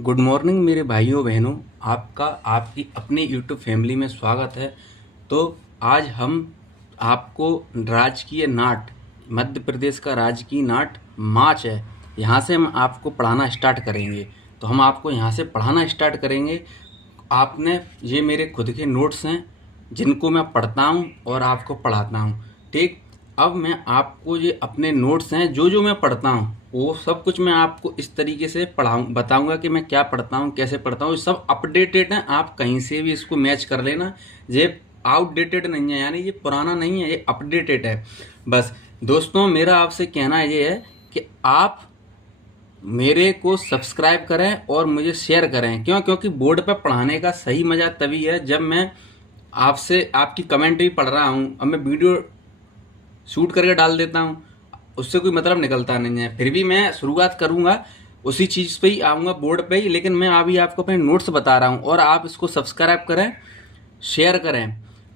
Good morning मेरे भाइयों बहनों। आपका आपकी अपनी यूट्यूब फैमिली में स्वागत है। तो आज हम आपको राजकीय नाट, मध्य प्रदेश का राजकीय नाट माच है, यहाँ से हम आपको पढ़ाना स्टार्ट करेंगे। तो हम आपको यहाँ से पढ़ाना स्टार्ट करेंगे। आपने ये मेरे खुद के नोट्स हैं जिनको मैं पढ़ता हूँ और आपको पढ़ाता हूँ, ठीक। अब मैं आपको ये अपने नोट्स हैं जो जो मैं पढ़ता हूँ वो सब कुछ मैं आपको इस तरीके से बताऊंगा कि मैं क्या पढ़ता हूँ, कैसे पढ़ता हूँ। सब अपडेटेड है, आप कहीं से भी इसको मैच कर लेना। ये आउटडेटेड नहीं है, यानी ये पुराना नहीं है, ये अपडेटेड है। बस दोस्तों, मेरा आपसे कहना ये है कि आप मेरे को सब्सक्राइब करें और मुझे शेयर करें। क्योंकि बोर्ड पर पढ़ाने का सही मज़ा तभी है जब मैं आपसे आपकी कमेंट्री पढ़ रहा हूँ। अब मैं वीडियो शूट करके डाल देता हूँ, उससे कोई मतलब निकलता नहीं है। फिर भी मैं शुरुआत करूँगा उसी चीज़ पे ही आऊँगा, बोर्ड पे ही। लेकिन मैं अभी आपको अपने नोट्स बता रहा हूँ और आप इसको सब्सक्राइब करें, शेयर करें।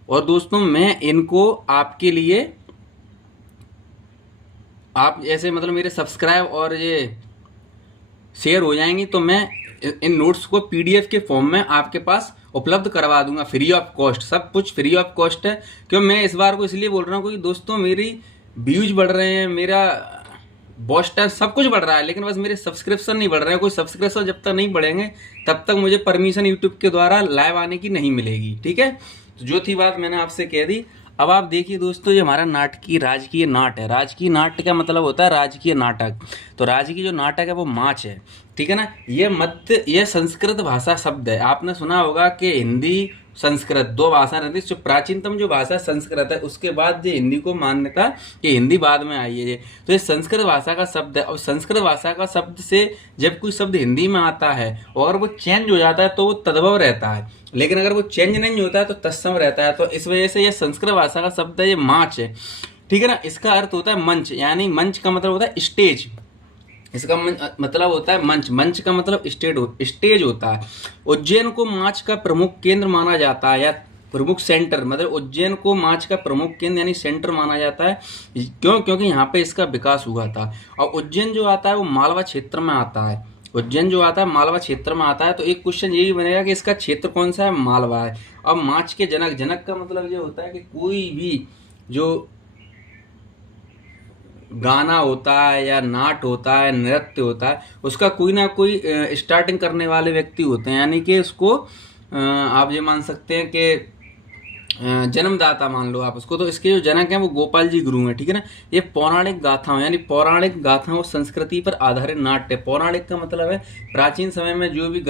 और दोस्तों, मैं इनको आपके लिए, आप ऐसे मतलब मेरे सब्सक्राइब और ये शेयर हो जाएंगी तो मैं इन नोट्स को पीडीएफ के फॉर्म में आपके पास उपलब्ध करवा दूंगा, फ्री ऑफ कॉस्ट। सब कुछ फ्री ऑफ कॉस्ट है। क्यों मैं इस बार को इसलिए बोल रहा हूँ क्योंकि दोस्तों मेरी व्यूज बढ़ रहे हैं, मेरा वॉच टाइम सब कुछ बढ़ रहा है, लेकिन बस मेरे सब्सक्रिप्शन नहीं बढ़ रहे हैं। कोई सब्सक्रिप्शन जब तक नहीं बढ़ेंगे तब तक मुझे परमिशन यूट्यूब के द्वारा लाइव आने की नहीं मिलेगी, ठीक है। तो जो थी बात मैंने आपसे कह दी। अब आप देखिए दोस्तों, ये हमारा नाटकीय राजकीय नाट है। राजकीय नाट्य का मतलब होता है राजकीय नाटक। तो राजकीय जो नाटक है वो माच है, ठीक है ना। ये संस्कृत भाषा शब्द है। आपने सुना होगा कि हिंदी संस्कृत दो भाषा रहती है। जो प्राचीनतम जो भाषा संस्कृत है, उसके बाद ये हिंदी को मान्यता कि हिंदी बाद में आई है। ये तो ये संस्कृत भाषा का शब्द है। और संस्कृत भाषा का शब्द से जब कोई शब्द हिंदी में आता है और वो चेंज हो जाता है तो वो तद्भव रहता है, लेकिन अगर वो चेंज नहीं होता है तो तत्सम रहता है। तो इस वजह से ये संस्कृत भाषा का शब्द है, ये माच है, ठीक है ना। इसका अर्थ होता है मंच, यानी मंच का मतलब होता है स्टेज। इसका मतलब होता है मंच। मंच का मतलब स्टेज होता है। उज्जैन को माच का प्रमुख केंद्र माना जाता है, या प्रमुख सेंटर, मतलब उज्जैन को माच का प्रमुख केंद्र यानी सेंटर माना जाता है। क्योंकि यहाँ पे इसका विकास हुआ था। और उज्जैन जो आता है वो मालवा क्षेत्र में आता है। उज्जैन जो आता है मालवा क्षेत्र में आता है। तो एक क्वेश्चन यही बनेगा कि इसका क्षेत्र कौन सा है, मालवा है। अब माच के जनक, जनक का मतलब ये होता है कि कोई भी जो गाना होता है या नाट होता है, नृत्य होता है, उसका कोई ना कोई स्टार्टिंग करने वाले व्यक्ति होते हैं। यानी कि उसको आप ये मान सकते हैं कि जन्मदाता मान लो आप उसको। तो इसके जो जनक हैं वो गोपाल जी गुरु हैं, ठीक है ना। ये पौराणिक गाथाओं, यानी पौराणिक गाथाओं संस्कृति पर आधारित नाट्य। पौराणिक का मतलब है प्राचीन समय में जो भी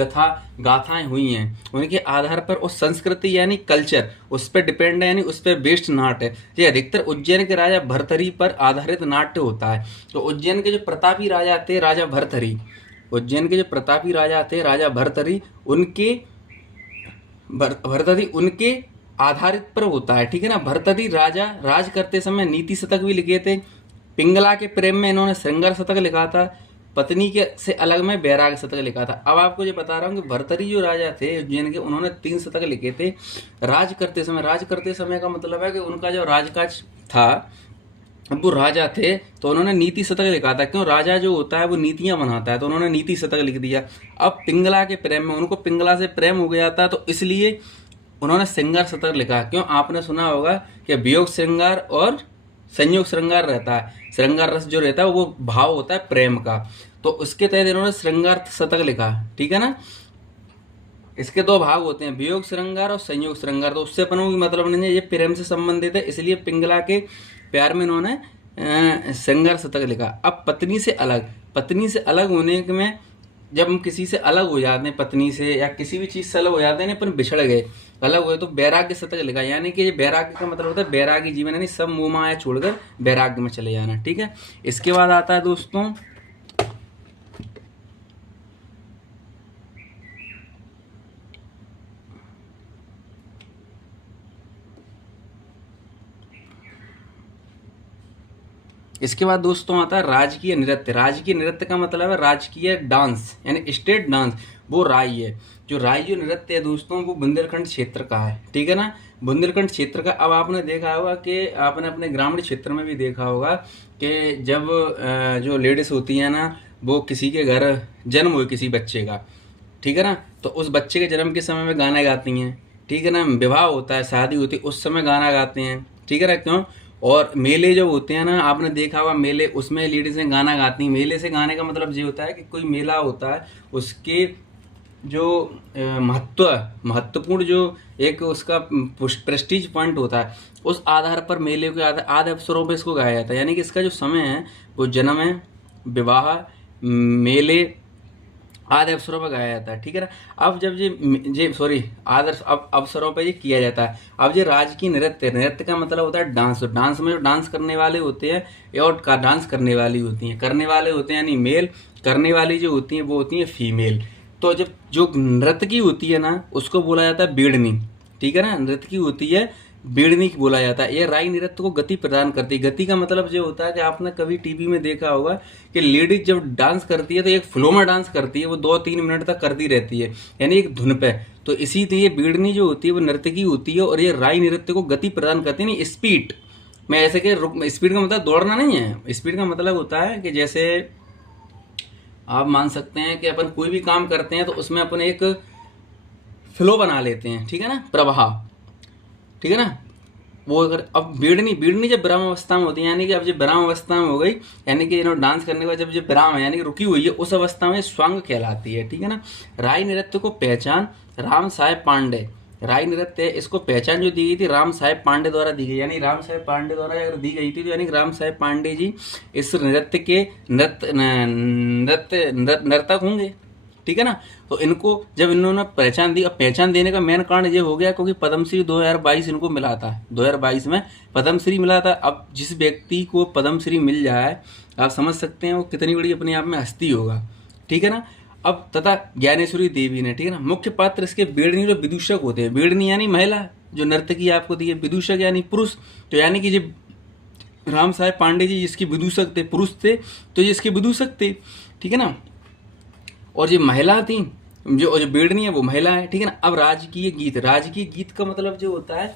गाथाएं हुई हैं उनके आधार पर उस संस्कृति यानी कल्चर उस पर डिपेंड है, यानी उस पर बेस्ड नाट है। ये अधिकतर उज्जैन के राजा भर्तहरि पर आधारित नाट्य होता है। तो उज्जैन के जो प्रतापी राजा थे, राजा भर्तहरि, उज्जैन के जो प्रतापी राजा थे राजा भर्तहरि, उनके आधारित पर होता है, ठीक है ना। भर्तहरि राजा राज करते समय नीति शतक भी लिखे थे। पिंगला के प्रेम में इन्होंने श्रृंगार शतक लिखा था। पत्नी के से अलग में बैराग शतक लिखा था। अब आपको ये बता रहा हूँ कि भर्तहरि जो राजा थे उज्जैन के, उन्होंने 3 शतक लिखे थे राज करते समय। राज करते समय का मतलब है कि उनका जो राजकाज था, अब वो राजा थे तो उन्होंने नीति शतक लिखा था। क्यों, राजा जो होता है वो नीतियां बनाता है, तो उन्होंने नीति शतक लिख दिया। अब पिंगला के प्रेम में, उनको पिंगला से प्रेम हो गया था तो इसलिए उन्होंने श्रृंगार शतक लिखा। क्यों, आपने सुना होगा कि वियोग श्रृंगार और संयोग श्रृंगार रहता है। श्रृंगार रस जो रहता है वो भाव होता है प्रेम का, तो उसके तहत इन्होंने श्रृंगार शतक लिखा, ठीक है ना। इसके 2 भाग होते हैं, वियोग श्रृंगार और संयोग श्रृंगार। तो उससे अपन को मतलब नहीं है, ये प्रेम से संबंधित है, इसलिए पिंगला के प्यार में इन्होंने श्रृंगार शतक लिखा। अब पत्नी से अलग होने में, जब हम किसी से अलग हो जाते हैं, पत्नी से या किसी भी चीज से अलग हो जाते हैं, अपन बिछड़ गए, अलग हुए, तो वैराग्य शतक लिखा। यानी कि ये वैराग्य का मतलब होता है वैरागी जीवन, यानी सब मोह माया छोड़कर वैराग्य में चले जाना, ठीक है। इसके बाद आता है दोस्तों आता है राजकीय नृत्य। राजकीय नृत्य का मतलब है राजकीय डांस, यानी स्टेट डांस। वो राई है। जो राई जो नृत्य है दोस्तों वो बुंदेलखंड क्षेत्र का है, ठीक है ना, बुंदेलखंड क्षेत्र का। अब आपने देखा होगा कि आपने अपने ग्रामीण क्षेत्र में भी देखा होगा कि जब जो लेडीज होती है ना, वो किसी के घर जन्म हुए किसी बच्चे का, ठीक है ना। तो उस बच्चे के जन्म के समय में गाना गाती हैं, ठीक है ना। विवाह होता है, शादी होती है, उस समय गाना गाते हैं, ठीक है ना। क्यों? और मेले जो होते हैं ना, आपने देखा होगा मेले, उसमें लेडीज़ें गाना गाती हैं। मेले से गाने का मतलब ये होता है कि कोई मेला होता है, उसके जो महत्वपूर्ण जो एक उसका प्रेस्टीज पॉइंट होता है, उस आधार पर मेले के आधे अवसरों पर इसको गाया जाता है। यानी कि इसका जो समय है वो जन्म है, विवाह, मेले आदि अवसरों पर गाया जाता है, ठीक है ना। अब जब ये सॉरी आदर्श अब अवसरों पर ये किया जाता है। अब ये राजकीय नृत्य, नृत्य का मतलब होता है डांस। डांस में जो डांस करने वाले होते हैं ये और डांस करने वाली होती हैं, करने वाले होते हैं यानी मेल, करने वाली जो होती हैं वो होती हैं फीमेल। तो जब जो नृत्य की होती है ना उसको बोला जाता है बीड़नी, ठीक है ना। नृत्य की होती है बीड़नी बोला जाता है। ये राई नृत्य को गति प्रदान करती है। गति का मतलब ये होता है कि आपने कभी टीवी में देखा होगा कि लेडीज जब डांस करती है तो एक फ्लो में डांस करती है, वो 2-3 मिनट तक करती रहती है, यानी एक धुन पे। तो इसी लिए बीड़नी जो होती है वो नृत्य की होती है, और ये राई नृत्य को गति प्रदान करती है। नहीं स्पीड में ऐसे कि स्पीड का मतलब दौड़ना नहीं है, स्पीड का मतलब होता है कि जैसे आप मान सकते हैं कि अपन कोई भी काम करते हैं तो उसमें अपन एक फ्लो बना लेते हैं, ठीक है ना, प्रवाह, ठीक है ना। वो अगर अब बीड़नी जब विराम अवस्था में होती है, यानी कि अब जब विराम अवस्था में हो गई, यानी कि डांस करने के बाद जब विराम है यानी कि रुकी हुई है, उस अवस्था में स्वांग कहलाती है, ठीक है ना। राई नृत्य को पहचान राम साहेब पांडे, राई नृत्य इसको पहचान जो दी गई थी राम साहेब पांडे द्वारा दी गई, यानी राम साहेब पांडे द्वारा अगर दी गई थी तो यानी राम साहेब पांडे जी इस नृत्य के नर्तक होंगे, ठीक है ना। तो इनको जब इन्होंने पहचान दी, अब पहचान देने का मेन कारण ये हो गया क्योंकि पद्मश्री 2022 इनको मिला था, 2022 में पद्मश्री मिला था। अब जिस व्यक्ति को पद्मश्री मिल जाए आप समझ सकते हैं वो कितनी बड़ी अपने आप में हस्ती होगा, ठीक है ना। अब तथा ज्ञानेश्वरी देवी ने, ठीक है ना। मुख्य पात्र इसके बीड़नी जो विदूषक होते हैं, बीड़नी यानी महिला जो नर्तकी आपको दी है, विदूषक यानी पुरुष। तो यानी कि जब राम साहेब पांडे जी जिसके विदूषक थे, पुरुष थे, तो ये इसके विदूषक थे, ठीक है ना। और ये महिला थी जो बीड़नी है वो महिला है, ठीक है ना। अब राजकीय गीत, राजकीय गीत का मतलब जो होता है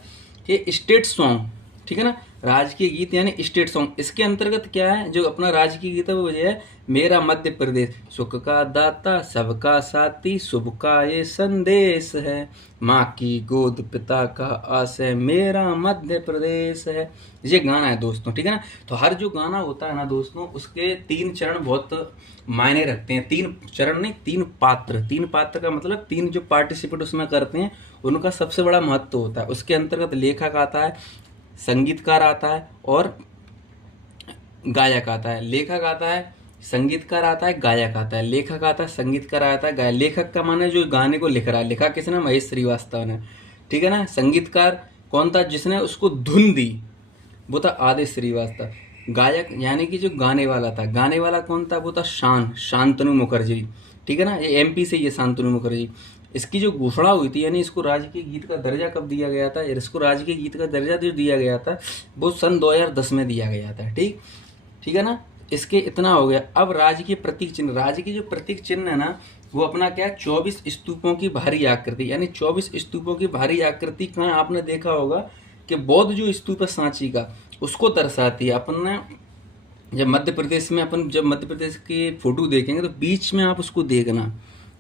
कि स्टेट सॉन्ग, ठीक है ना। राजकीय गीत यानी स्टेट सॉन्ग, इसके अंतर्गत क्या है जो अपना राजकीय गीत है वो है मेरा मध्य प्रदेश, सुख का दाता सबका साथी, शुभ का ये संदेश है, माँ की गोद पिता का आस है, मेरा मध्य प्रदेश है। ये गाना है दोस्तों, ठीक है ना। तो हर जो गाना होता है ना दोस्तों उसके 3 चरण बहुत मायने रखते हैं। 3 चरण नहीं, 3 पात्र, 3 पात्र का मतलब 3 जो पार्टिसिपेट उसमें करते हैं उनका सबसे बड़ा महत्व होता है। उसके अंतर्गत लेखक आता है, संगीतकार आता है और गायक आता है। लेखक आता है, संगीतकार आता है, गायक आता है। लेखक आता है, संगीतकार आता है, गायक। लेखक का माने जो गाने को लिख रहा है, लिखा किसने? महेश श्रीवास्तव ने, ठीक है ना। संगीतकार कौन था? जिसने उसको धुन दी वो था आदेश श्रीवास्तव। गायक यानी कि जो गाने वाला था, गाने वाला कौन था? वो था शांतनु मुखर्जी, ठीक है ना। ये एमपी से ये शांतनु मुखर्जी। इसकी जो घोषणा हुई थी यानी इसको राजकीय गीत का दर्जा कब दिया गया था? इसको राजकीय गीत का दर्जा जो दिया गया था वो सन 2010 में दिया गया था, ठीक है ना। इसके इतना हो गया। अब राज्य के प्रतीक चिन्ह, राज्य की जो प्रतीक चिन्ह है ना वो अपना क्या है? 24 स्तूपों की भारी आकृति, यानी 24 स्तूपों की भारी आकृति कहाँ आपने देखा होगा कि बौद्ध जो स्तूप है सांची का उसको दर्शाती है। अपन ने जब मध्य प्रदेश में जब मध्य प्रदेश के फोटो देखेंगे तो बीच में आप उसको देखना,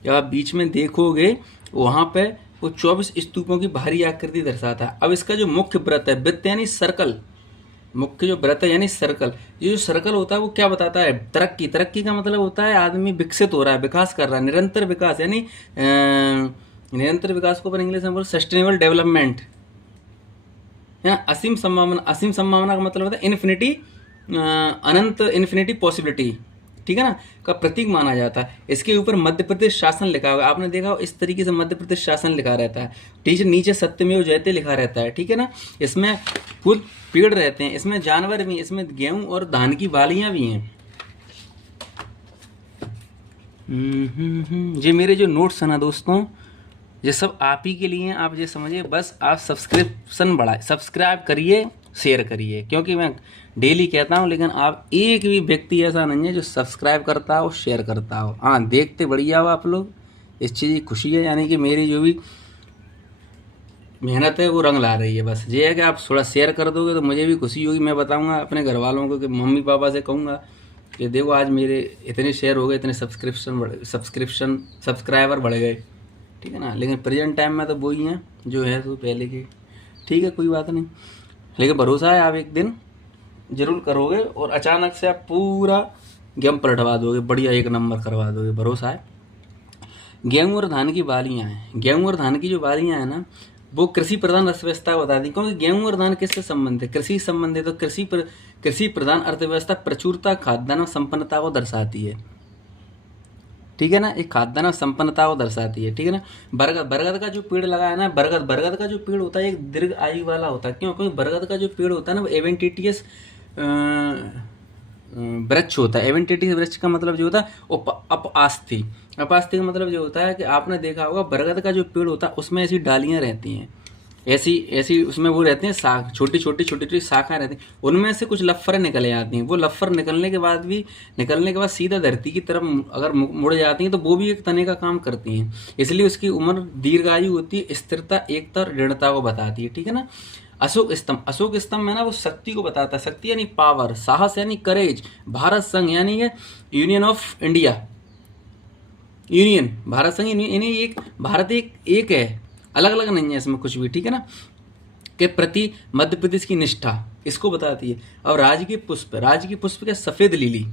जब आप बीच में देखोगे वहाँ पे वो 24 स्तूपों की भारी आकृति दर्शाता है। अब इसका जो मुख्य व्रत है, वृत्त यानी सर्कल, मुख्य जो व्रत है यानी सर्कल, ये जो सर्कल होता है वो क्या बताता है? तरक्की। तरक्की का मतलब होता है आदमी विकसित हो रहा है, विकास कर रहा है, निरंतर विकास, यानी निरंतर विकास को अपन इंग्लिश में बोल सस्टेनेबल डेवलपमेंट है ना। असीम संभावना, असीम संभावना का मतलब होता है इन्फिनिटी, अनंत, इन्फिनिटी पॉसिबिलिटी, ठीक है ना, का प्रतीक माना जाता है। इसके ऊपर मध्य प्रदेश शासन लिखा होगा, आपने देखा हो इस तरीके से मध्य प्रदेश शासन लिखा रहता है। टीचर नीचे सत्यमेव जयते लिखा रहता है, ठीक है ना। इसमें फूल पेड़ रहते हैं, इसमें जानवर भी, इसमें गेहूं और धान की बालियां भी हैं। ये मेरे जो नोट्स है ना दोस्तों ये सब आप ही के लिए, आप ये समझिए बस आप सब्सक्रिप्शन बढ़ाए, सब्सक्राइब करिए, शेयर करिए, क्योंकि मैं डेली कहता हूँ लेकिन आप एक भी व्यक्ति ऐसा नहीं है जो सब्सक्राइब करता हो, शेयर करता हो। हाँ देखते बढ़िया हो आप लोग, इस चीज़ की खुशी है, यानी कि मेरी जो भी मेहनत है वो रंग ला रही है। बस ये है कि आप थोड़ा शेयर कर दोगे तो मुझे भी खुशी होगी। मैं बताऊँगा अपने घर वालों को कि मम्मी पापा से कहूँगा कि देखो आज मेरे इतने शेयर हो गए, इतने सब्सक्राइबर बढ़ गए, ठीक है ना। लेकिन प्रेजेंट टाइम में तो वही हैं जो है तो पहले के, ठीक है, कोई बात नहीं। लेकिन भरोसा है आप एक दिन जरूर करोगे और अचानक से आप पूरा गेम पलटवा दोगे, बढ़िया 1 नंबर करवा दोगे, भरोसा है। गेहूँ और धान की बालियाँ हैं, गेहूँ और धान की जो बालियाँ हैं ना, वो कृषि प्रधान अर्थव्यवस्था को बता दी। क्योंकि गेहूँ और धान किससे संबंधित है? कृषि संबंधित। तो कृषि प्रधान अर्थव्यवस्था प्रचुरता, खाद्यान्न संपन्नता को दर्शाती है, ठीक है ना। एक खाद्यान्न संपन्नता को दर्शाती है, ठीक है ना। बरगद का जो पेड़ लगा है ना, बरगद का जो पेड़ होता है एक दीर्घ आयु वाला होता है। क्यों? क्योंकि बरगद का जो पेड़ होता है ना वो एवेंटिटियस वृक्ष होता है। एवेंटिटियस वृक्ष का मतलब जो होता है वो अपआस्थी का मतलब जो होता है कि आपने देखा होगा बरगद का जो पेड़ होता है उसमें ऐसी डालियां रहती हैं, ऐसी उसमें वो रहती हैं शाख, छोटी छोटी शाखाएं रहती हैं, उनमें से कुछ लफ्फरें निकल जाती हैं। वो लफ्फर निकलने के बाद सीधा धरती की तरफ अगर मुड़ जाती हैं तो वो भी एक तने का काम करती हैं। इसलिए उसकी उम्र दीर्घायु होती है, स्थिरता, एकता और दृढ़ता को बताती है, ठीक है ना। अशोक स्तंभ में ना वो शक्ति को बताता है। शक्ति यानी पावर, साहस यानी करेज, भारत संघ यानी है union of India, union Bharat संघ यानी एक भारत एक है, अलग अलग नहीं है इसमें कुछ भी, ठीक है ना। के प्रति मध्य प्रदेश की निष्ठा इसको बताती है। और राजकीय पुष्प क्या? सफेद लिली,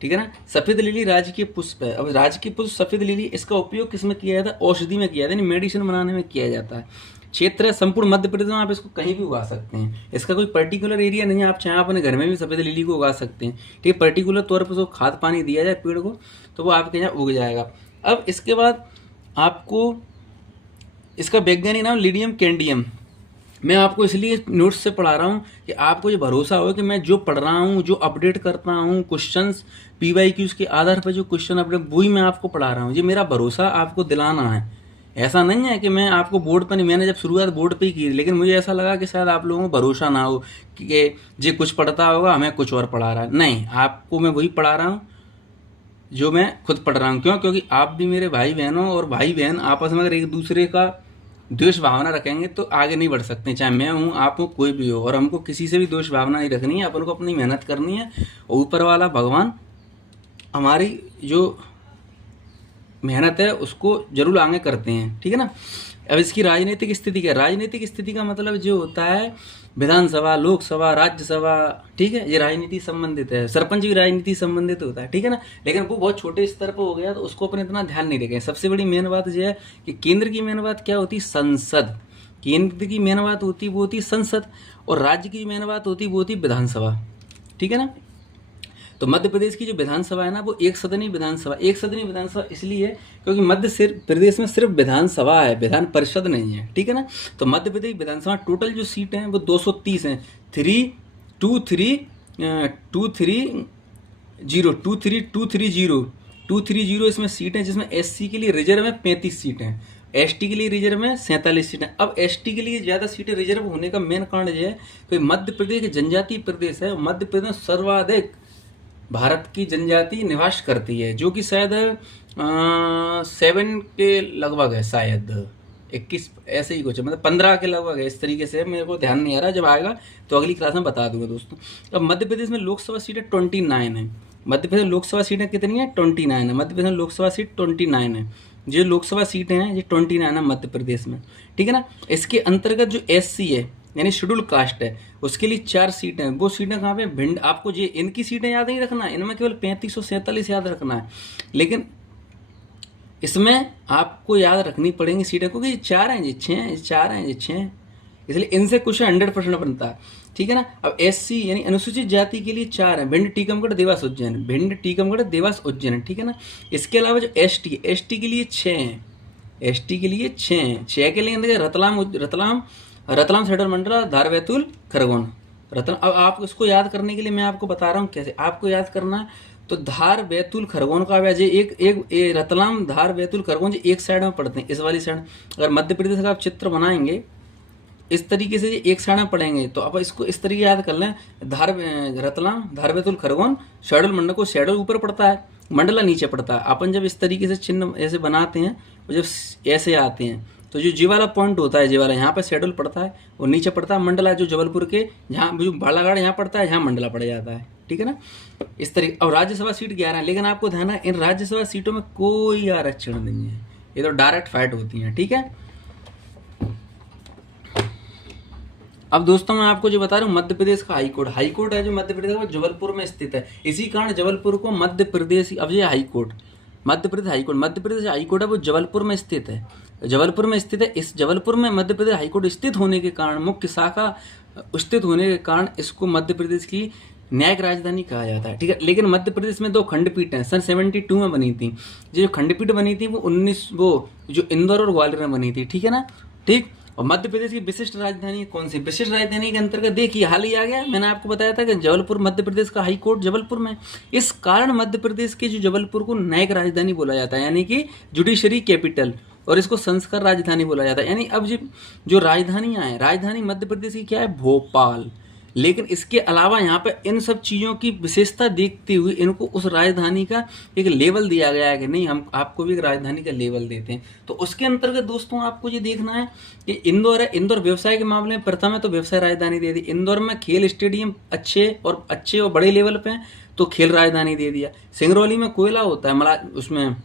ठीक है ना। सफेद लिली राजकीय पुष्प है। अब राजकीय पुष्प सफेद लिली, इसका उपयोग किसमें किया जाता है? औषधि में किया जाता है, यानी मेडिसिन बनाने में किया जाता है। क्षेत्र है संपूर्ण मध्य प्रदेश में, आप इसको कहीं भी उगा सकते हैं, इसका कोई पर्टिकुलर एरिया नहीं है। आप चाहे अपने घर में भी सफेद लिली को उगा सकते हैं, ठीक है। पर्टिकुलर तौर पर उसको खाद पानी दिया जाए पेड़ को तो वो आपके यहाँ उग जाएगा। अब इसके बाद आपको इसका वैज्ञानिक नाम लिडियम कैंडियम। मैं आपको इसलिए नोट्स से पढ़ा रहा हूँ कि आपको ये भरोसा हो कि मैं जो पढ़ रहा हूँ, जो अपडेट करता हूँ, क्वेश्चंस PYQs के आधार पर जो क्वेश्चन अपडेट वही मैं आपको पढ़ा रहा हूँ। ये मेरा भरोसा आपको दिलाना है। ऐसा नहीं है कि मैं आपको बोर्ड पर नहीं, मैंने जब शुरुआत बोर्ड पे ही की, लेकिन मुझे ऐसा लगा कि शायद आप लोगों को भरोसा ना हो कि ये कुछ पढ़ता होगा, हमें कुछ और पढ़ा रहा है। नहीं, आपको मैं वही पढ़ा रहा हूँ जो मैं खुद पढ़ रहा हूँ। क्यों? क्योंकि आप भी मेरे भाई बहन हो, और भाई बहन आपस में अगर एक दूसरे का द्वेष भावना रखेंगे तो आगे नहीं बढ़ सकते। चाहे मैं हूँ, आप हो, कोई भी हो। और हमको किसी से भी द्वेष भावना नहीं रखनी है, अपन को अपनी मेहनत करनी है। और ऊपर वाला भगवान हमारी जो मेहनत है उसको जरूर आगे करते हैं, ठीक है ना। अब इसकी राजनीतिक स्थिति क्या है? राजनीतिक स्थिति का मतलब जो होता है विधानसभा, लोकसभा, राज्यसभा, ठीक है, ये राजनीति संबंधित है। सरपंच भी राजनीति संबंधित होता है, ठीक है ना। लेकिन वो बहुत छोटे स्तर पर हो गया तो उसको अपन इतना ध्यान नहीं रखें। सबसे बड़ी मेन बात यह है कि केंद्र की मेन बात क्या होती है? संसद। केंद्र की मेन बात होती वो होती संसद, और राज्य की मेन बात होती वो होती विधानसभा, ठीक है ना। तो मध्य प्रदेश की जो विधानसभा है ना वो एक सदनी विधानसभा इसलिए क्योंकि मध्य प्रदेश में सिर्फ विधानसभा है, विधान परिषद नहीं है, ठीक है ना। तो मध्य प्रदेश विधानसभा टोटल जो सीट हैं वो 230 हैं। 230 इसमें सीट हैं, जिसमें SC के लिए रिजर्व में 35 सीट हैं, ST के लिए रिजर्व में 47 सीटें। अब ST के लिए ज़्यादा सीटें रिजर्व होने का मेन कारण यह है कि मध्य प्रदेश एक जनजातीय प्रदेश है। मध्य प्रदेश में सर्वाधिक भारत की जनजाति निवास करती है, जो कि शायद 7 के लगभग है, शायद 21 ऐसे ही कुछ है, मतलब 15 के लगभग है, इस तरीके से। मेरे को ध्यान नहीं आ रहा, जब आएगा तो अगली क्लास में बता दूंगा दोस्तों। अब मध्य प्रदेश में लोकसभा सीटें 29 है। मध्य प्रदेश लोकसभा सीटें कितनी है? 29 है। मध्य प्रदेश में लोकसभा सीट 29 है। जो लोकसभा सीटें हैं ये 29 है मध्य प्रदेश में, ठीक है ना। इसके अंतर्गत जो SC है यानी शेड्यूल कास्ट है, उसके लिए 4 सीटें हैं। वो सीटें कहाँ पे? भिंड। आपको ये इनकी सीटें याद नहीं रखना है, इनमें केवल 3547 याद रखना है, लेकिन इसमें आपको याद रखनी पड़ेंगी सीटें, क्योंकि ये 4 हैं, ये 6 हैं, ये 4 हैं, ये 6 हैं, इसलिए इनसे क्वेश्चन 100% बनता है, ठीक है ना। अब SC यानी अनुसूचित जाति के लिए 4 है, भिंड, टीकमगढ़, देवास, उज्जैन, ठीक है ना। इसके अलावा जो ST के लिए 6 हैं, ST के लिए 6 हैं। 6 के लिए रतलाम, सदर मंडला, धार, बैतूल, खरगोन, अब आप इसको याद करने के लिए मैं आपको बता रहा हूँ कैसे आपको याद करना है। तो धार, बैतूल, खरगोन का व्याज एक रतलाम, धार, बैतूल, खरगोन जो एक साइड में पड़ते हैं, इस वाली साइड। अगर मध्य प्रदेश का आप चित्र बनाएंगे इस तरीके से, एक साइड में पड़ेंगे, तो आप इसको इस तरीके याद कर लें। रतलाम, धार, बैतूल, खरगोन, शेड्यूल मंडल को शेड्यूल ऊपर पड़ता है, मंडला नीचे पड़ता है। अपन जब इस तरीके से चिन्ह ऐसे बनाते हैं, जब ऐसे आते हैं, तो जो जी वाला पॉइंट होता है, जी वाला यहाँ पे शेड्यूल पड़ता है, और नीचे पड़ता है मंडला, जो जबलपुर के जहाँ जो बालाघाट यहाँ पड़ता है, यहाँ मंडला पड़ जाता है, ठीक है ना। इस तरीके, और राज्यसभा सीट 11 है, लेकिन आपको ध्यान है इन राज्यसभा सीटों में कोई आरक्षण नहीं है, ये तो डायरेक्ट फाइट होती हैं, ठीक है। अब दोस्तों मैं आपको जो बता रहा हूँ, मध्य प्रदेश का हाईकोर्ट है जो मध्य प्रदेश का, जबलपुर में स्थित है। इसी कारण जबलपुर को मध्य प्रदेश, अब ये हाईकोर्ट, मध्य प्रदेश हाईकोर्ट है वो जबलपुर में स्थित है, जबलपुर में स्थित है। इस जबलपुर में मध्य प्रदेश हाईकोर्ट स्थित होने के कारण, मुख्य शाखा स्थित होने के कारण इसको मध्य प्रदेश की न्यायिक राजधानी कहा जाता है, ठीक है। लेकिन मध्य प्रदेश में 2 खंडपीठ हैं, सन 72 में बनी थी। जो खंडपीठ बनी थी वो जो इंदौर और ग्वालियर में बनी थी, ठीक है ना, ठीक। और मध्य प्रदेश की विशिष्ट राजधानी कौन सी? विशिष्ट राजधानी के अंतर्गत देखिए हाल ही आ गया, मैंने आपको बताया था कि जबलपुर, मध्य प्रदेश का हाई कोर्ट जबलपुर में। इस कारण मध्य प्रदेश के जो जबलपुर को न्यायिक राजधानी बोला जाता है, यानी कि जुडिशरी कैपिटल, और इसको संस्कार राजधानी बोला जाता है। यानी अब जो राजधानियां हैं, राजधानी मध्य प्रदेश की क्या है? भोपाल। लेकिन इसके अलावा यहाँ पे इन सब चीज़ों की विशेषता देखते हुए इनको उस राजधानी का एक लेवल दिया गया है कि नहीं, हम आपको भी एक राजधानी का लेवल देते हैं। तो उसके अंतर्गत दोस्तों आपको ये देखना है कि इंदौर है, इंदौर व्यवसाय के मामले में प्रथम है तो व्यवसाय राजधानी दे दी। इंदौर में खेल स्टेडियम अच्छे और बड़े लेवल पे हैं तो खेल राजधानी दे दिया। सिंगरौली में कोयला होता है, उसमें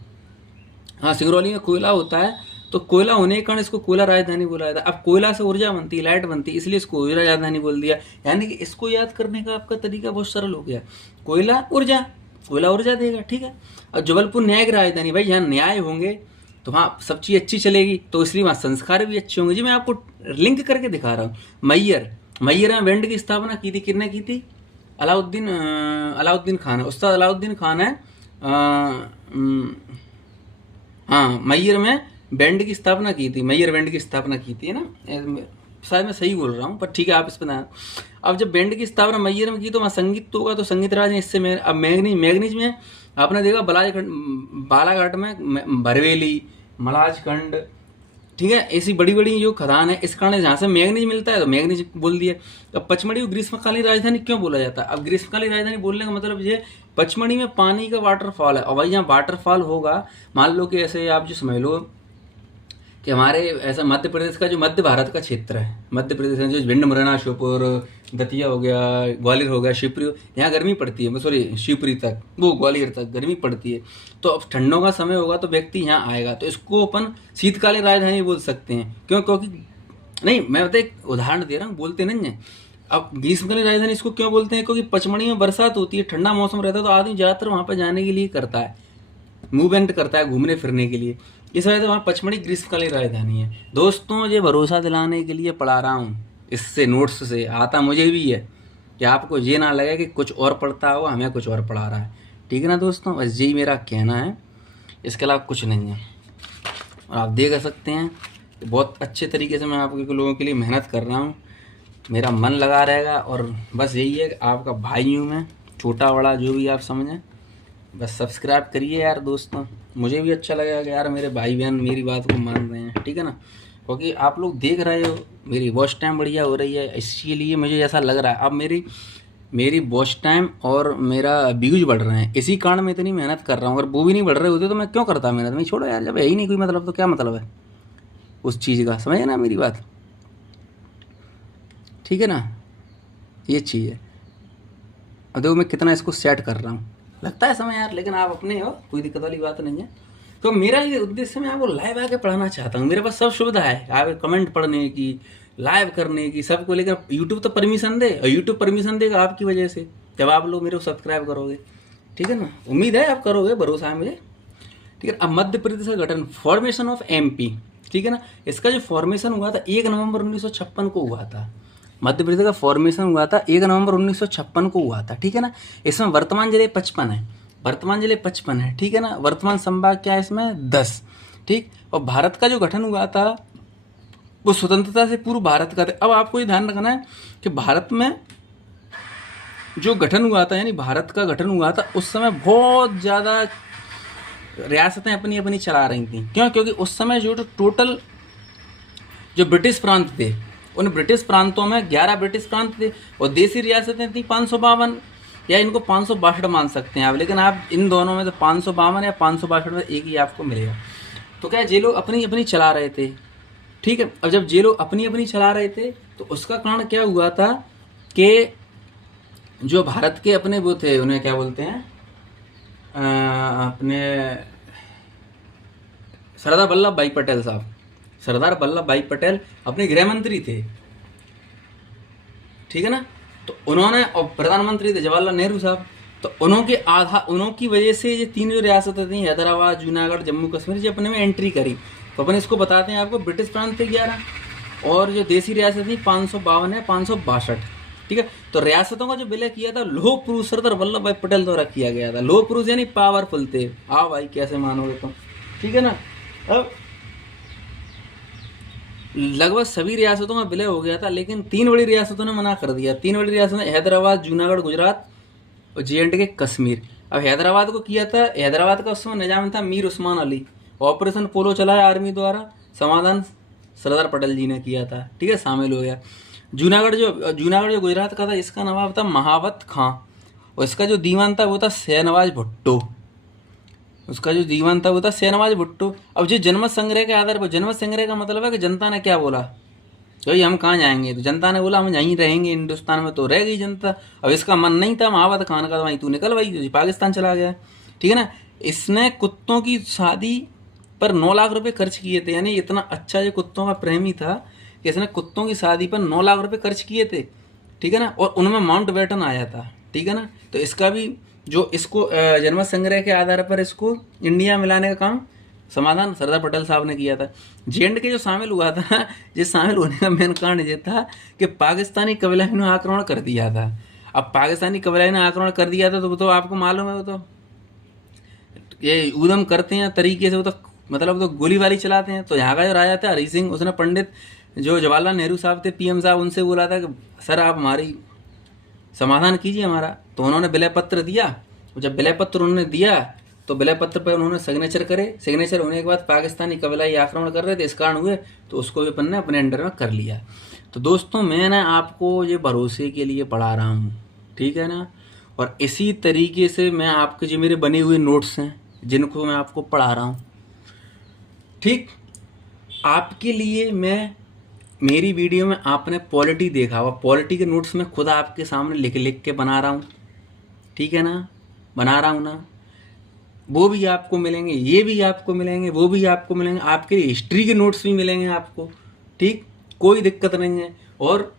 हाँ सिंगरौली में कोयला होता है, तो कोयला होने के कारण इसको कोयला राजधानी बोला जाता है। अब कोयला से ऊर्जा बनती है, लाइट बनती है, इसलिए इसको कोयला राजधानी बोल दिया। यानी कि इसको याद करने का आपका तरीका बहुत सरल हो गया, कोयला ऊर्जा देगा, ठीक है। और जबलपुर न्यायिक राजधानी, भाई यहाँ न्याय होंगे तो वहाँ सब चीज़ अच्छी चलेगी, तो इसलिए वहाँ संस्कार भी अच्छे होंगे। जी मैं आपको लिंक करके दिखा रहा हूँ। मैयर में बैंड की स्थापना की थी, किसने की थी? अलाउद्दीन खान, उस्ताद अलाउद्दीन खान है। हाँ, मैयर में बैंड की स्थापना की थी, मैयर बैंड की स्थापना की थी, है ना, शायद मैं सही बोल रहा हूँ, पर ठीक है आप इस पर। अब जब बैंड की स्थापना मैयर में की तो वहाँ संगीत तो होगा, तो संगीत राज ने इससे में। अब मैग्नीज में आपने देखा बालाघाट में बरेली, मलाजखंड, ठीक है, ऐसी बड़ी बड़ी जो खदान है, इस कारण जहाँ से मैग्नीज मिलता है तो मैग्नीज बोल दिया। अब पचमढ़ी को ग्रीष्मकालीन राजधानी क्यों बोला जाता है? अब ग्रीष्मकालीन राजधानी बोलने का मतलब ये, पचमढ़ी में पानी का वाटरफॉल है, और भाई यहाँ वाटरफॉल होगा, मान लो कि ऐसे आप जो समझ लो कि हमारे ऐसा मध्य प्रदेश का जो मध्य भारत का क्षेत्र है, मध्य प्रदेश में जो भिंड, मुरैना, श्योपुर, दतिया हो गया, ग्वालियर हो गया, शिवपुरी, यहाँ गर्मी पड़ती है, सॉरी शिवपुरी तक, वो ग्वालियर तक गर्मी पड़ती है। तो अब ठंडों का समय होगा तो व्यक्ति यहाँ आएगा, तो इसको अपन शीतकालीन राजधानी बोल सकते हैं। क्योंकि नहीं, मैं बता एक उदाहरण दे रहा हूँ, बोलते नहीं है। अब ग्रीष्मकालीन राजधानी इसको क्यों बोलते हैं? क्योंकि पचमढ़ी में बरसात होती है, ठंडा मौसम रहता है, तो आदमी ज़्यादातर वहाँ पर जाने के लिए करता है, मूवमेंट करता है घूमने फिरने के लिए, इस वजह से वहाँ पचमढ़ी ग्रीष्मकालीन राजधानी है। दोस्तों ये भरोसा दिलाने के लिए पढ़ा रहा हूँ, इससे नोट्स से आता मुझे भी है कि आपको ये ना लगे कि कुछ और पढ़ता हो, हमें कुछ और पढ़ा रहा है, ठीक है ना दोस्तों। बस यही मेरा कहना है, इसके अलावा कुछ नहीं है। और आप देख सकते हैं बहुत अच्छे तरीके से मैं आपके लोगों के लिए मेहनत कर रहा हूँ, मेरा मन लगा रहेगा। और बस यही है कि आपका भाई हूँ मैं, छोटा बड़ा जो भी आप समझें, बस सब्सक्राइब करिए यार दोस्तों। मुझे भी अच्छा लगेगा कि यार मेरे भाई बहन मेरी बात को मान रहे हैं, ठीक है ना, क्योंकि आप लोग देख रहे हो मेरी वॉच टाइम बढ़िया हो रही है, इसीलिए मुझे ऐसा लग रहा है। अब मेरी वॉच टाइम और मेरा व्यूज बढ़ रहे हैं, इसी कारण मैं इतनी मेहनत कर रहा हूँ। अगर वो भी नहीं बढ़ रहे होते तो मैं क्यों करता मेहनत? मैं छोड़ो यार, जब है ही नहीं कोई मतलब तो क्या मतलब है उस चीज़ का, समझे ना मेरी बात, ठीक है ना, ये चीज़ है। अब देखो मैं कितना इसको सेट कर रहा हूँ, लगता है समय यार, लेकिन आप अपने हो, कोई दिक्कत वाली बात नहीं है। तो मेरा ये उद्देश्य, मैं आपको लाइव आके पढ़ाना चाहता हूँ। मेरे पास सब सुविधा है, आप कमेंट पढ़ने की, लाइव करने की, सबको, लेकर यूट्यूब तो परमिशन दे, और यूट्यूब परमिशन देगा आपकी वजह से, जब आप लोग मेरे को सब्सक्राइब करोगे, ठीक है ना, उम्मीद है आप करोगे, भरोसा है मुझे, ठीक है। अब मध्य प्रदेश का गठन, फॉर्मेशन ऑफ MP, ठीक है ना, इसका जो फॉर्मेशन हुआ था 1 नवंबर 1956 को हुआ था। मध्य प्रदेश का फॉर्मेशन हुआ था 1 नवंबर 1956 को हुआ था, ठीक है ना। इसमें वर्तमान जिले 55 है, वर्तमान जिले 55 है, ठीक है ना। वर्तमान संभाग क्या है इसमें? 10, ठीक। और भारत का जो गठन हुआ था वो स्वतंत्रता से पूर्व भारत का था। अब आपको ये ध्यान रखना है कि भारत में जो गठन हुआ था, यानी भारत का गठन हुआ था, उस समय बहुत ज़्यादा रियासतें अपनी अपनी चला रही थी। क्यों? क्योंकि उस समय जो टोटल जो ब्रिटिश प्रांत थे, उन ब्रिटिश प्रांतों में 11 ब्रिटिश प्रांत थे, और देसी रियासतें थी 552, या इनको 562 मान सकते हैं आप, लेकिन आप इन दोनों में तो 552 या 562 में एक ही आपको मिलेगा। तो क्या ये लोग अपनी अपनी चला रहे थे, ठीक है। अब जब ये लोग अपनी अपनी चला रहे थे तो उसका कारण क्या हुआ था कि जो भारत के अपने वो थे, उन्हें क्या बोलते हैं, अपने सरदार वल्लभ भाई पटेल साहब, सरदार वल्लभ भाई पटेल अपने गृह मंत्री थे, ठीक है ना। तो उन्होंने, और प्रधानमंत्री थे जवाहरलाल नेहरू साहब। तो उन्हों की वजह से ये तीन जो रियासतें थी, हैदराबाद, जूनागढ़, जम्मू कश्मीर, ये अपने में एंट्री करी। तो अपन इसको बताते हैं आपको, ब्रिटिश प्रांत थे 11, और जो देसी रियासत थी 552 है, 562, ठीक है। तो रियासतों का जो विलय किया था लौह पुरुष सरदार वल्लभ भाई पटेल द्वारा किया गया था। लौह पुरुष यानी पावरफुल थे। आओ भाई कैसे मानोगे तुम, ठीक है ना। अब लगभग सभी रियासतों में विलय हो गया था, लेकिन तीन बड़ी रियासतों ने मना कर दिया। तीन बड़ी रियासतें हैदराबाद, जूनागढ़, गुजरात और J&K कश्मीर। अब हैदराबाद को किया था, हैदराबाद का उस समय निजाम था मीर उस्मान अली। ऑपरेशन पोलो चलाया आर्मी द्वारा, समाधान सरदार पटेल जी ने किया था, ठीक है, शामिल हो गया। जूनागढ़ जो गुजरात का था, इसका नवाब था महावत खां, और इसका जो दीवान था वो था शहनवाज भुट्टो। उसका जो दीवान था वो था शहनवाज भुट्टो। अब जो जनमत संग्रह के आधार पर, जनमत संग्रह का मतलब है कि जनता ने क्या बोला, भाई हम कहाँ जाएंगे, तो जनता ने बोला हम यहीं रहेंगे हिंदुस्तान में, तो रह गई जनता। अब इसका मन नहीं था महावत खान का, वहीं तू निकल भाई, पाकिस्तान चला गया, ठीक है ना। इसने कुत्तों की शादी पर 9 लाख रुपए खर्च किए थे, यानी इतना अच्छा ये कुत्तों का प्रेमी था कि इसने कुत्तों की शादी पर 9 लाख रुपए खर्च किए थे, ठीक है ना। और उनमें माउंट बेटन आया था, ठीक है ना। तो इसका भी जो इसको जनमत संग्रह के आधार पर इसको इंडिया मिलाने का काम समाधान सरदार पटेल साहब ने किया था। J&K जो शामिल हुआ था, जिस शामिल होने का मेन कारण ये था कि पाकिस्तानी कबीलाइयों ने आक्रमण कर दिया था। अब पाकिस्तानी कबीलाइयों ने आक्रमण कर दिया था, तो वो तो आपको मालूम है, वो तो ये ऊधम करते हैं तरीके से, वो तो मतलब वो तो गोलीबारी चलाते हैं। तो यहाँ का जो राजा था हरी सिंह, उसने पंडित जो जवाहरलाल नेहरू साहब थे, PM साहब, उनसे बोला था कि सर आप हमारी समाधान कीजिए हमारा। तो उन्होंने विलय पत्र दिया। जब विलय पत्र उन्होंने दिया तो विलय पत्र पर उन्होंने सिग्नेचर करे। सिग्नेचर होने के बाद पाकिस्तानी कबीलाई आक्रमण कर रहे थे, इस कारण हुए, तो उसको भी अपन ने अपने अंडर में कर लिया। तो दोस्तों मैं ना आपको ये भरोसे के लिए पढ़ा रहा हूँ, ठीक है ना। और इसी तरीके से मैं आपके जो मेरे बने हुए नोट्स हैं जिनको मैं आपको पढ़ा रहा हूँ, ठीक, आपके लिए मैं मेरी वीडियो में आपने पॉलिटी देखा हुआ, पॉलिटी के नोट्स में खुद आपके सामने लिख लिख के बना रहा हूँ, ठीक है ना, बना रहा हूँ ना। वो भी आपको मिलेंगे, ये भी आपको मिलेंगे, वो भी आपको मिलेंगे, आपके लिए हिस्ट्री के नोट्स भी मिलेंगे आपको, ठीक, कोई दिक्कत नहीं है। और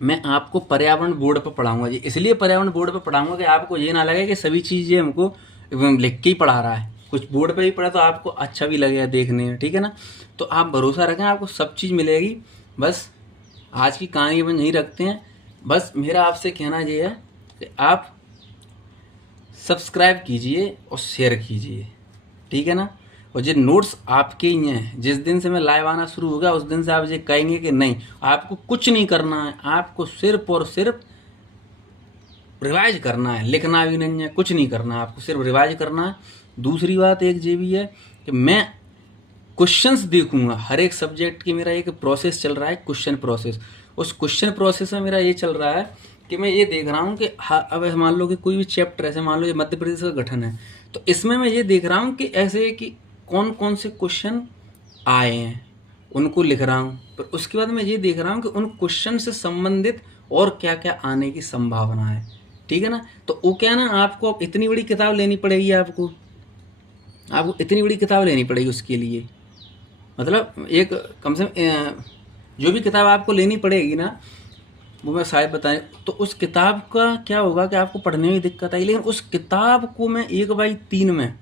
मैं आपको पर्यावरण बोर्ड पर पढ़ाऊंगा जी, इसलिए पर्यावरण बोर्ड पर पढ़ाऊंगा कि आपको ये ना लगे कि सभी चीज़ें हमको लिख के ही पढ़ा रहा है, कुछ बोर्ड पे ही पढ़ा तो आपको अच्छा भी लगेगा देखने में, ठीक है ना। तो आप भरोसा रखें, आपको सब चीज़ मिलेगी। बस आज की कहानी अपन यहीं रखते हैं। बस मेरा आपसे कहना ये है कि आप सब्सक्राइब कीजिए और शेयर कीजिए, ठीक है ना। और ये नोट्स आपके ही हैं। जिस दिन से मैं लाइव आना शुरू होगा उस दिन से आप ये कहेंगे कि नहीं, आपको कुछ नहीं करना है, आपको सिर्फ और सिर्फ रिवाइज करना है, लिखना भी नहीं है, कुछ नहीं करना है, आपको सिर्फ रिवाइज करना है। दूसरी बात एक ये भी है कि मैं क्वेश्चंस देखूंगा हर एक सब्जेक्ट की। मेरा एक प्रोसेस चल रहा है, क्वेश्चन प्रोसेस। उस क्वेश्चन प्रोसेस में मेरा ये चल रहा है कि मैं ये देख रहा हूँ कि अब मान लो कि कोई भी चैप्टर, ऐसे मान लो ये मध्य प्रदेश का गठन है, तो इसमें मैं ये देख रहा हूँ कि ऐसे कि कौन कौन से क्वेश्चन आए हैं, उनको लिख रहा हूँ। पर उसके बाद मैं ये देख रहा हूँ कि उन क्वेश्चन से संबंधित और क्या क्या आने की संभावना है, ठीक है ना। तो वो क्या ना, आपको अब इतनी बड़ी किताब लेनी पड़ेगी, आपको इतनी बड़ी किताब लेनी पड़ेगी उसके लिए। मतलब एक कम से कम जो भी किताब आपको लेनी पड़ेगी ना, वो मैं शायद बताएं, तो उस किताब का क्या होगा कि आपको पढ़ने में दिक्कत आई, लेकिन उस किताब को मैं 1/3 में,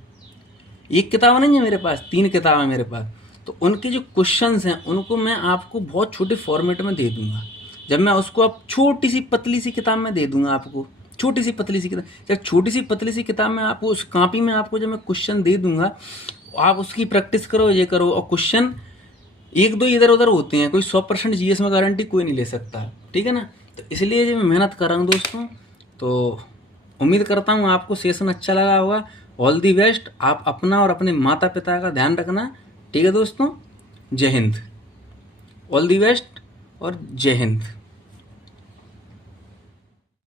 एक किताब नहीं है मेरे पास, 3 किताब है मेरे पास, तो उनके जो क्वेश्चंस हैं उनको मैं आपको बहुत छोटे फॉर्मेट में दे दूंगा। जब मैं उसको आप छोटी सी पतली सी किताब में दे दूंगा आपको, छोटी सी पतली सी किताब, जब छोटी सी पतली सी किताब में आपको उस कॉपी में आपको जब मैं क्वेश्चन दे दूंगा, आप उसकी प्रैक्टिस करो, ये करो। और क्वेश्चन 1-2 इधर उधर होते हैं, कोई 100% GS में गारंटी कोई नहीं ले सकता, ठीक है ना। तो इसलिए जो मैं मेहनत कर रहा हूँ दोस्तों, तो उम्मीद करता हूँ आपको सेशन अच्छा लगा होगा। All the best. आप अपना और अपने माता पिता का ध्यान रखना, ठीक है दोस्तों। जय हिंद। ऑल दी बेस्ट और जय हिंद।